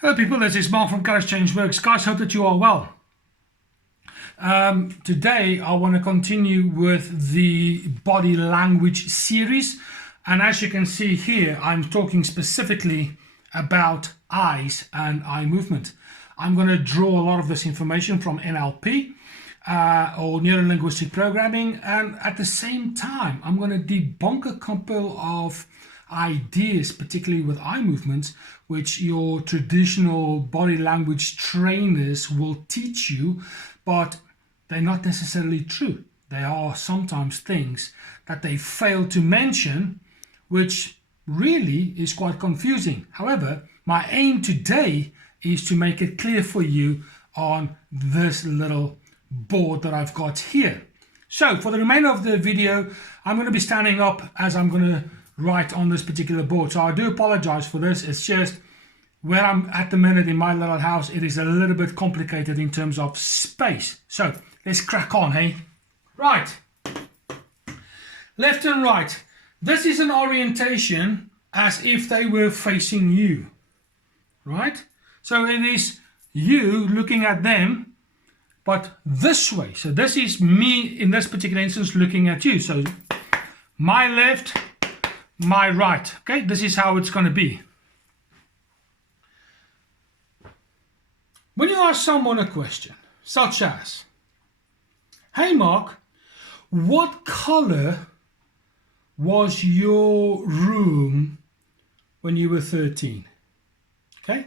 Hello people, this is Mark from Courage Change Works. Guys, hope that you are well. Today I want to continue with the body language series, and as you can see here, I'm talking specifically about eyes and eye movement. I'm going to draw a lot of this information from NLP or neuro-linguistic programming, and at the same time I'm going to debunk a couple of ideas, particularly with eye movements, which your traditional body language trainers will teach you, but they're not necessarily true. They are sometimes things that they fail to mention, which really is quite confusing. However, my aim today is to make it clear for you on this little board that I've got here. So for the remainder of the video, I'm going to be standing up as I'm going to write on this particular board. So I do apologize for this. It's just where I'm at the minute in my little house, it is a little bit complicated in terms of space. So let's crack on, hey? Right. Left and right. This is an orientation as if they were facing you. Right? So it is you looking at them, but this way. So this is me in this particular instance looking at you. So my left, my right. Okay, this is how it's going to be. When you ask someone a question, such as, hey Mark, what color was your room when you were 13? Okay?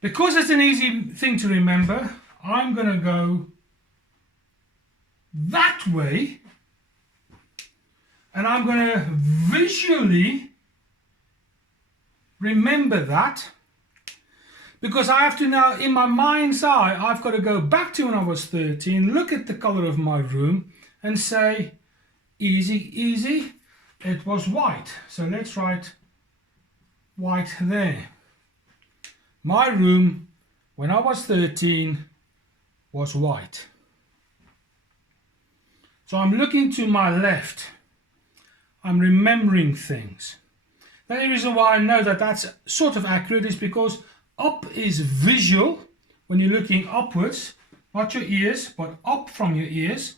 Because it's an easy thing to remember, I'm going to go that way. And I'm going to visually remember that, because I have to now, in my mind's eye, I've got to go back to when I was 13, look at the color of my room and say, easy, easy, it was white. So let's write white there. My room when I was 13 was white. So I'm looking to my left. I'm remembering things. The only reason why I know that that's sort of accurate is because up is visual when you're looking upwards, not your ears, but up from your ears.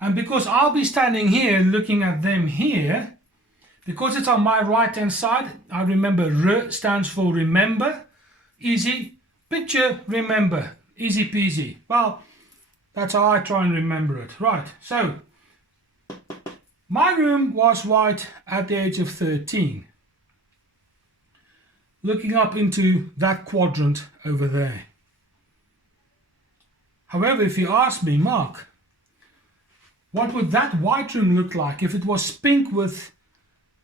And because I'll be standing here looking at them here, because it's on my right hand side, I remember R stands for remember, easy, picture, remember, easy peasy. Well, that's how I try and remember it. Right, so my room was white at the age of 13. Looking up into that quadrant over there. However, if you ask me, Mark, what would that white room look like if it was pink with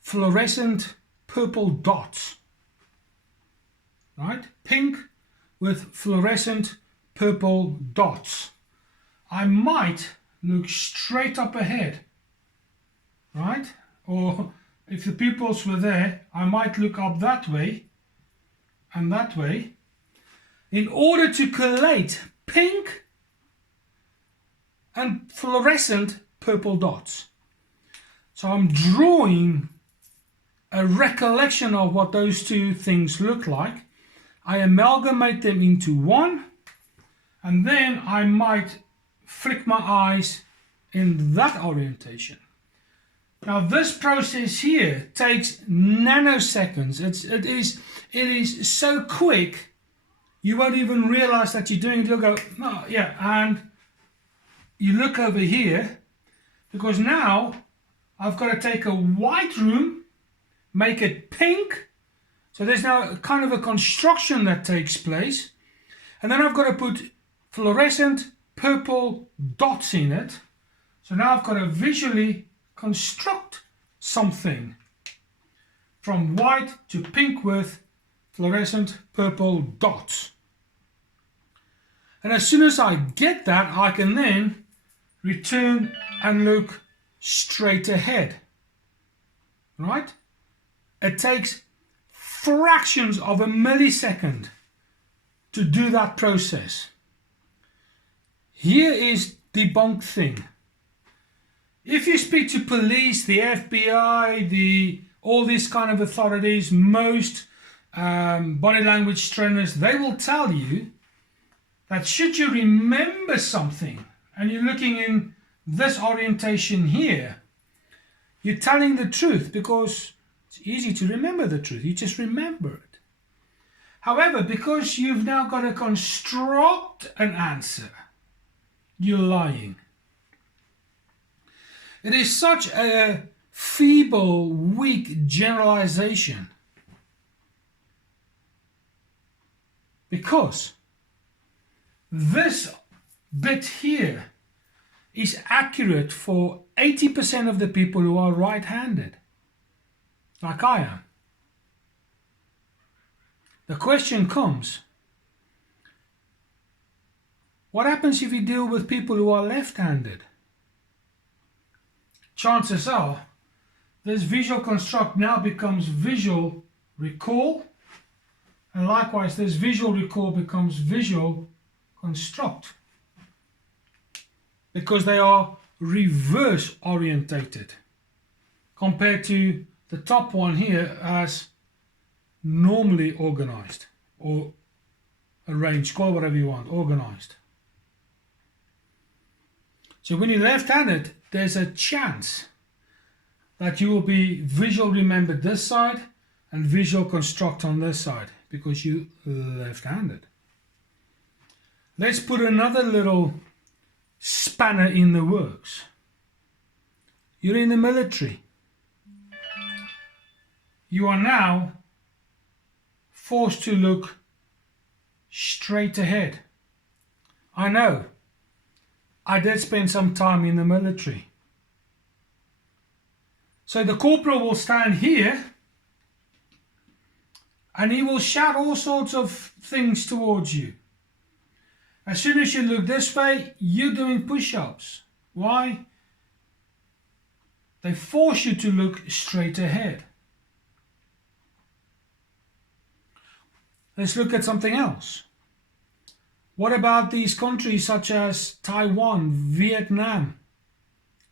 fluorescent purple dots? Right? Pink with fluorescent purple dots. I might look straight up ahead. Right? Or if the pupils were there, I might look up that way and that way in order to collate pink and fluorescent purple dots. So I'm drawing a recollection of what those two things look like. I amalgamate them into one, and then I might flick my eyes in that orientation. Now this process here takes nanoseconds. It is so quick you won't even realize that you're doing it. You'll go, oh yeah, and you look over here, because now I've got to take a white room, make it pink. So there's now kind of a construction that takes place, and then I've got to put fluorescent purple dots in it. So now I've got to visually construct something from white to pink with fluorescent purple dots. And as soon as I get that, I can then return and look straight ahead. Right? It takes fractions of a millisecond to do that process. Here is Debunking. If you speak to police, the FBI, all these kind of authorities, most body language trainers, they will tell you that should you remember something and you're looking in this orientation here, you're telling the truth because it's easy to remember the truth. You just remember it. However, because you've now got to construct an answer, you're lying. It is such a feeble, weak generalization because this bit here is accurate for 80% of the people who are right-handed, like I am. The question comes, what happens if you deal with people who are left-handed? Chances are this visual construct now becomes visual recall, and likewise this visual recall becomes visual construct, because they are reverse orientated compared to the top one here as normally organized or arranged, call it whatever you want, organized. So when you're left-handed, there's a chance that you will be visual remembered this side and visual construct on this side because you're left-handed. Let's put another little spanner in the works. You're in the military. You are now forced to look straight ahead. I know. I did spend some time in the military. So the corporal will stand here and he will shout all sorts of things towards you. As soon as you look this way, you're doing push-ups. Why? They force you to look straight ahead. Let's look at something else. What about these countries such as Taiwan, Vietnam,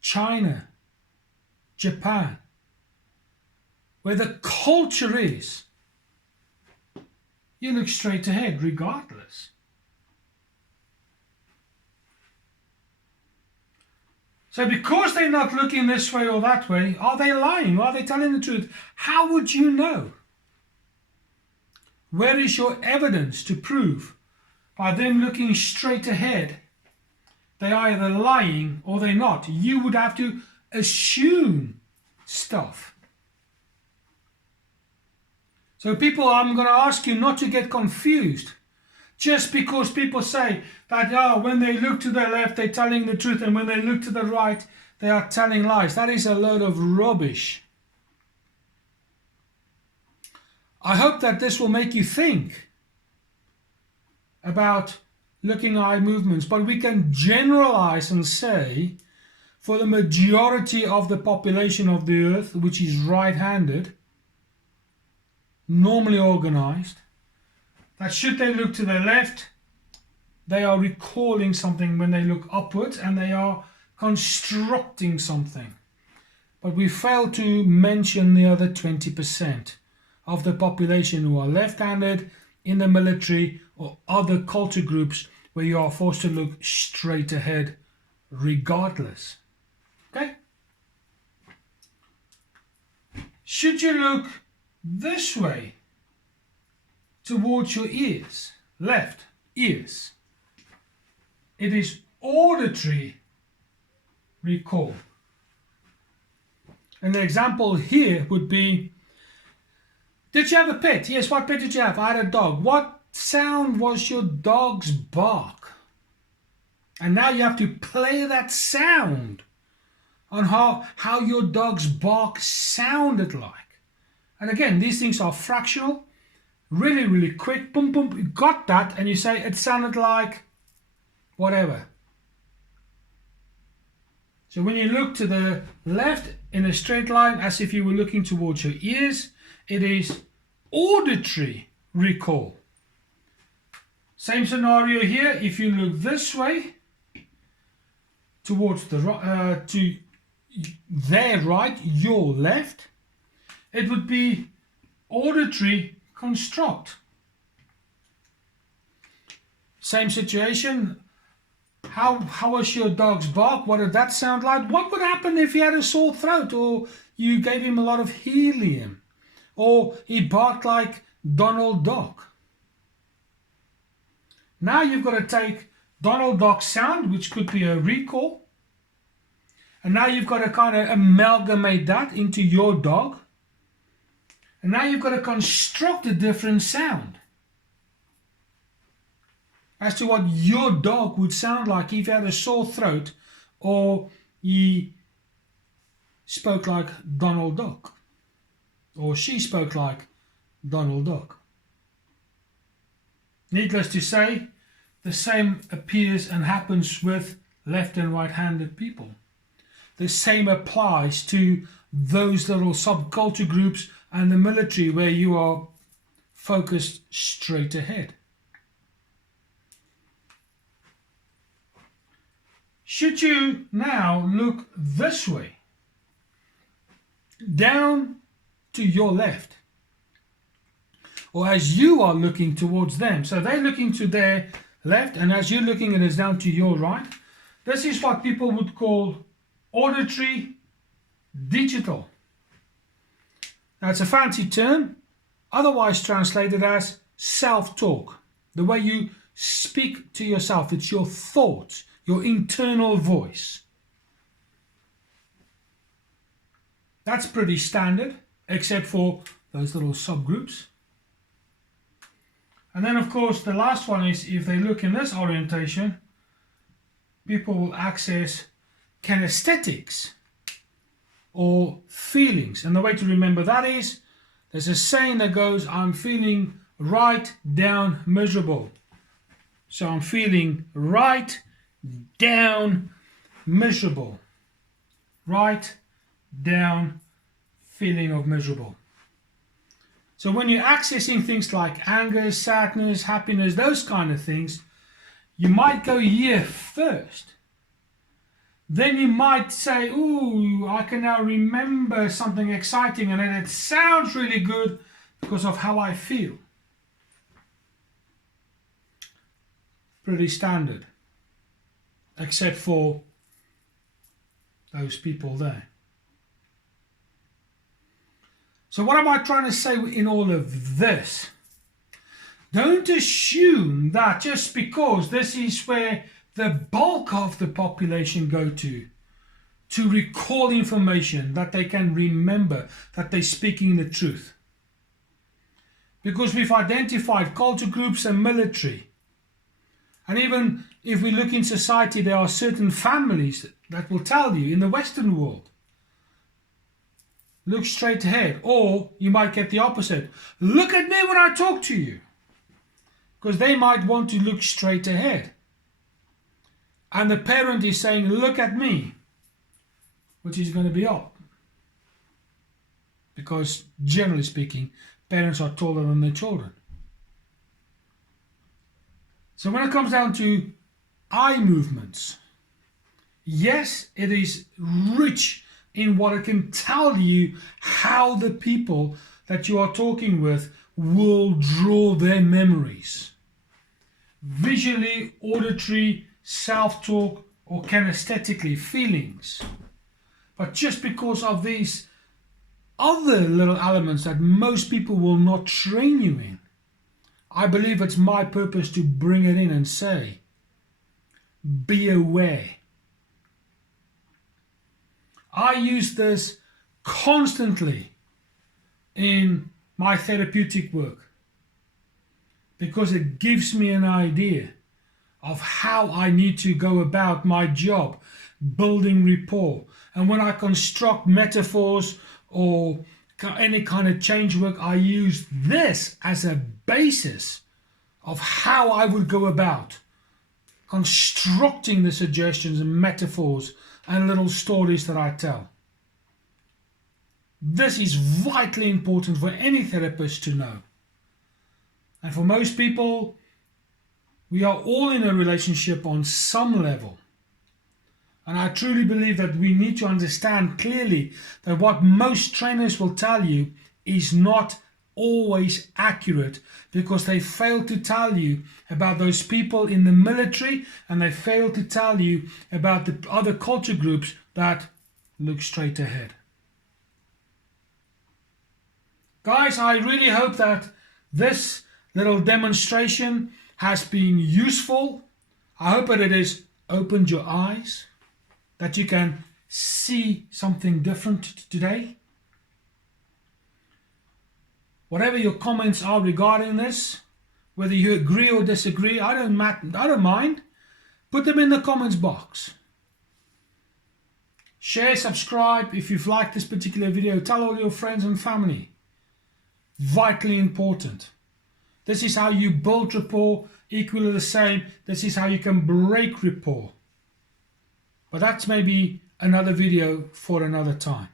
China, Japan, where the culture is, you look straight ahead regardless. So because they're not looking this way or that way, are they lying? Are they telling the truth? How would you know? Where is your evidence to prove by them looking straight ahead they're either lying or they're not? You would have to assume stuff. So people, I'm going to ask you not to get confused. Just because people say that when they look to the left they're telling the truth and when they look to the right they are telling lies. That is a load of rubbish. I hope that this will make you think about looking eye movements, but we can generalize and say for the majority of the population of the earth, which is right-handed, normally organized, that should they look to the left, they are recalling something when they look upwards and they are constructing something. But we fail to mention the other 20% of the population who are left-handed, in the military or other culture groups where you are forced to look straight ahead regardless. Okay? Should you look this way towards your ears, left ears, it is auditory recall. An example here would be, did you have a pet? Yes, what pet did you have? I had a dog. What sound was your dog's bark? And now you have to play that sound on how your dog's bark sounded like. And again, these things are fractional, really, really quick. Boom, boom, you got that, and you say it sounded like whatever. So when you look to the left in a straight line, as if you were looking towards your ears, it is auditory recall. Same scenario here. If you look this way towards the to their right, your left, it would be auditory construct. Same situation. How was your dog's bark? What did that sound like? What would happen if he had a sore throat, or you gave him a lot of helium, or he barked like Donald Duck? Now you've got to take Donald Duck's sound, which could be a recall, and now you've got to kind of amalgamate that into your dog, and now you've got to construct a different sound as to what your dog would sound like if he had a sore throat or he spoke like Donald Duck, or she spoke like Donald Duck. Needless to say, the same appears and happens with left and right-handed people. The same applies to those little subculture groups and the military where you are focused straight ahead. Should you now look this way, down to your left, or as you are looking towards them, so they're looking to their left, and as you're looking it is down to your right, this is what people would call auditory digital. Now it's a fancy term, otherwise translated as self-talk. The way you speak to yourself, it's your thoughts, your internal voice. That's pretty standard, except for those little subgroups. And then of course the last one is, if they look in this orientation, people will access kinesthetics or feelings. And the way to remember that is, there's a saying that goes, I'm feeling right down miserable. So I'm feeling right down miserable. Right down feeling of miserable. So when you're accessing things like anger, sadness, happiness, those kind of things, you might go here first. Then you might say, ooh, I can now remember something exciting, and then it sounds really good because of how I feel. Pretty standard, except for those people there. So what am I trying to say in all of this? Don't assume that just because this is where the bulk of the population go to recall information, that they can remember, that they're speaking the truth. Because we've identified culture groups and military. And even if we look in society, there are certain families that will tell you in the Western world, look straight ahead. Or you might get the opposite. Look at me when I talk to you. Because they might want to look straight ahead. And the parent is saying, look at me. Which is going to be odd. Because generally speaking, parents are taller than their children. So when it comes down to eye movements, yes, it is rich in what it can tell you how the people that you are talking with will draw their memories. Visually, auditory, self-talk, or kinesthetically, feelings. But just because of these other little elements that most people will not train you in, I believe it's my purpose to bring it in and say, be aware. I use this constantly in my therapeutic work because it gives me an idea of how I need to go about my job, building rapport. And when I construct metaphors or any kind of change work, I use this as a basis of how I would go about constructing the suggestions and metaphors and little stories that I tell. This is vitally important for any therapist to know. And for most people, we are all in a relationship on some level. And I truly believe that we need to understand clearly that what most trainers will tell you is not always accurate, because they fail to tell you about those people in the military, and they fail to tell you about the other culture groups that look straight ahead. Guys, I really hope that this little demonstration has been useful. I hope that it has opened your eyes, that you can see something different today. Whatever your comments are regarding this, whether you agree or disagree, I don't mind. Put them in the comments box. Share, subscribe if you've liked this particular video. Tell all your friends and family. Vitally important. This is how you build rapport. Equally the same, this is how you can break rapport. But that's maybe another video for another time.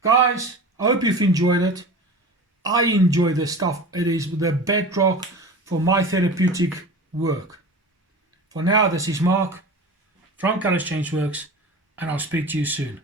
Guys, I hope you've enjoyed it. I enjoy this stuff. It is the bedrock for my therapeutic work. For now, this is Mark from Colors Change Works, and I'll speak to you soon.